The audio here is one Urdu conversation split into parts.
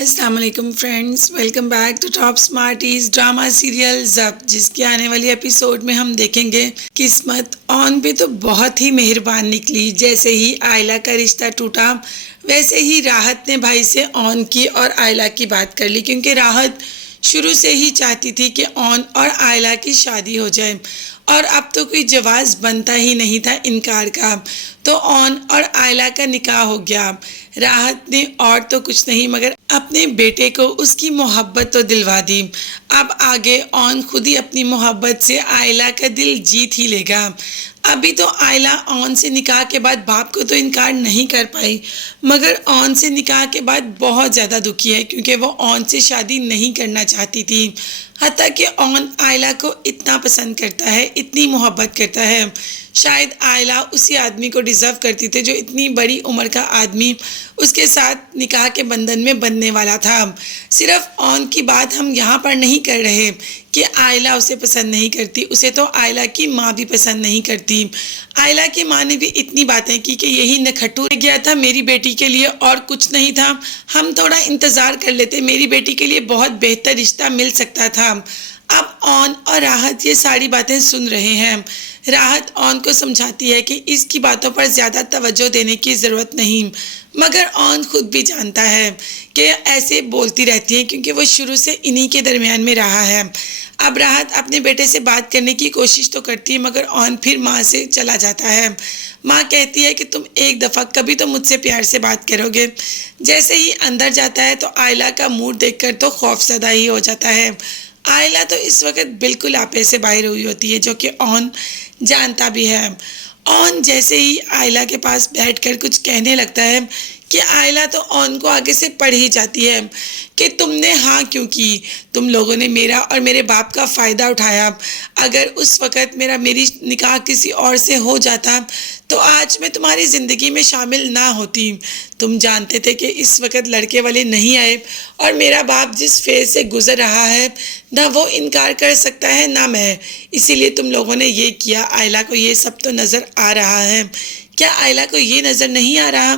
السلام علیکم friends, welcome back to Top Smarties drama serial Zabt, جس کے آنے والی ایپیسوڈ میں ہم دیکھیں گے قسمت اون پہ تو بہت ہی مہربان نکلی۔ جیسے ہی آئلہ کا رشتہ ٹوٹا ویسے ہی راحت نے بھائی سے اون کی اور آئلہ کی بات کر لی، کیونکہ راحت شروع سے ہی چاہتی تھی کہ اون اور آئلہ کی شادی ہو جائے اور اب تو کوئی جواز بنتا ہی نہیں تھا انکار کا۔ تو اون اور آئلہ کا نکاح ہو گیا۔ راحت نے اور تو کچھ نہیں مگر اپنے بیٹے کو اس کی محبت تو دلوا دی۔ اب آگے اون خود ہی اپنی محبت سے آئلہ کا دل جیت ہی لے گا۔ ابھی تو آئلہ اون سے نکاح کے بعد باپ کو تو انکار نہیں کر پائی، مگر اون سے نکاح کے بعد بہت زیادہ دکھی ہے، کیونکہ وہ اون سے شادی نہیں کرنا چاہتی تھی۔ حتیٰ کہ اون آئلہ کو اتنا پسند کرتا ہے، اتنی محبت کرتا ہے۔ شاید آئلہ اسی آدمی کو ڈیزرو کرتی تھی جو اتنی بڑی عمر کا آدمی اس کے ساتھ نکاح کے بندھن میں بندھنے والا تھا۔ صرف اون کی بات ہم یہاں پر نہیں کر رہے کہ آئلہ اسے پسند نہیں کرتی، اسے تو آئلہ کی ماں بھی پسند نہیں کرتی۔ آئلہ کی ماں نے بھی اتنی باتیں کی کہ یہی نکھٹو رہ گیا تھا میری بیٹی کے لیے، اور کچھ نہیں تھا، ہم تھوڑا انتظار کر لیتے، میری بیٹی کے لیے بہت بہتر رشتہ مل سکتا تھا۔ اب اون اور راحت یہ ساری باتیں سن رہے ہیں۔ راحت اون کو سمجھاتی ہے کہ اس کی باتوں پر زیادہ توجہ دینے کی ضرورت نہیں، مگر اون خود بھی جانتا ہے کہ ایسے بولتی رہتی ہے کیونکہ وہ شروع سے انہی کے درمیان میں رہا ہے۔ اب راحت اپنے بیٹے سے بات کرنے کی کوشش تو کرتی ہے، مگر اون پھر ماں سے چلا جاتا ہے۔ ماں کہتی ہے کہ تم ایک دفعہ کبھی تو مجھ سے پیار سے بات کرو گے۔ جیسے ہی اندر جاتا ہے تو آئلہ کا موڈ دیکھ کر تو خوف زدہ ہی ہو جاتا ہے۔ آئلہ تو اس وقت بالکل آپے سے باہر ہوئی ہوتی ہے، جو کہ اون جانتا بھی ہے۔ اون جیسے ہی آئلہ کے پاس بیٹھ کر کچھ کہنے لگتا ہے کہ آئلہ تو اون کو آگے سے پڑھ ہی جاتی ہے کہ تم نے ہاں کیوں کی، تم لوگوں نے میرا اور میرے باپ کا فائدہ اٹھایا۔ اگر اس وقت میری نکاح کسی اور سے ہو جاتا تو آج میں تمہاری زندگی میں شامل نہ ہوتی۔ تم جانتے تھے کہ اس وقت لڑکے والے نہیں آئے، اور میرا باپ جس فیز سے گزر رہا ہے نہ وہ انکار کر سکتا ہے نہ میں، اسی لیے تم لوگوں نے یہ کیا۔ آئلہ کو یہ سب تو نظر آ رہا ہے، کیا آئلہ کو یہ نظر نہیں آ رہا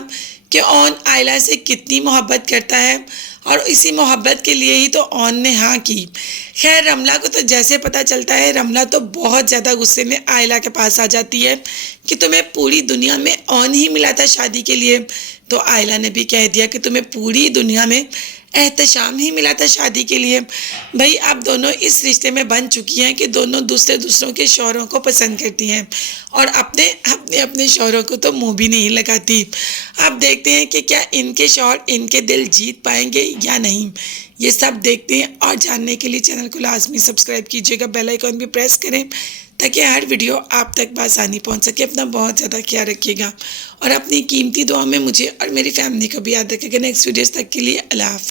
کہ اون آئلہ سے کتنی محبت کرتا ہے، اور اسی محبت کے لیے ہی تو اون نے ہاں کی۔ خیر رملہ کو تو جیسے پتہ چلتا ہے، رملہ تو بہت زیادہ غصے میں آئلہ کے پاس آ جاتی ہے کہ تمہیں پوری دنیا میں اون ہی ملا تھا شادی کے لیے، تو آئلہ نے بھی کہہ دیا کہ تمہیں پوری دنیا میں احتشام ہی ملا تھا شادی کے لیے۔ بھائی اب دونوں اس رشتے میں بن چکی ہیں کہ دونوں دوسروں کے شوہروں کو پسند کرتی ہیں، اور اپنے شوہروں کو تو منہ بھی نہیں لگاتی۔ اب دیکھتے ہیں کہ کیا ان کے شوہر ان کے دل جیت پائیں گے یا نہیں، یہ سب دیکھتے ہیں۔ اور جاننے کے لیے چینل کو لازمی سبسکرائب کیجیے گا، بیل آئیکن بھی پریس کریں تاکہ ہر ویڈیو آپ تک بآسانی پہنچ سکے۔ اپنا بہت زیادہ خیال رکھیے گا، اور اپنی قیمتی دعا میں مجھے اور میری فیملی کو بھی یاد رکھیے گا۔ نیکسٹ ویڈیوز تک کے لیے اللہ حافظ۔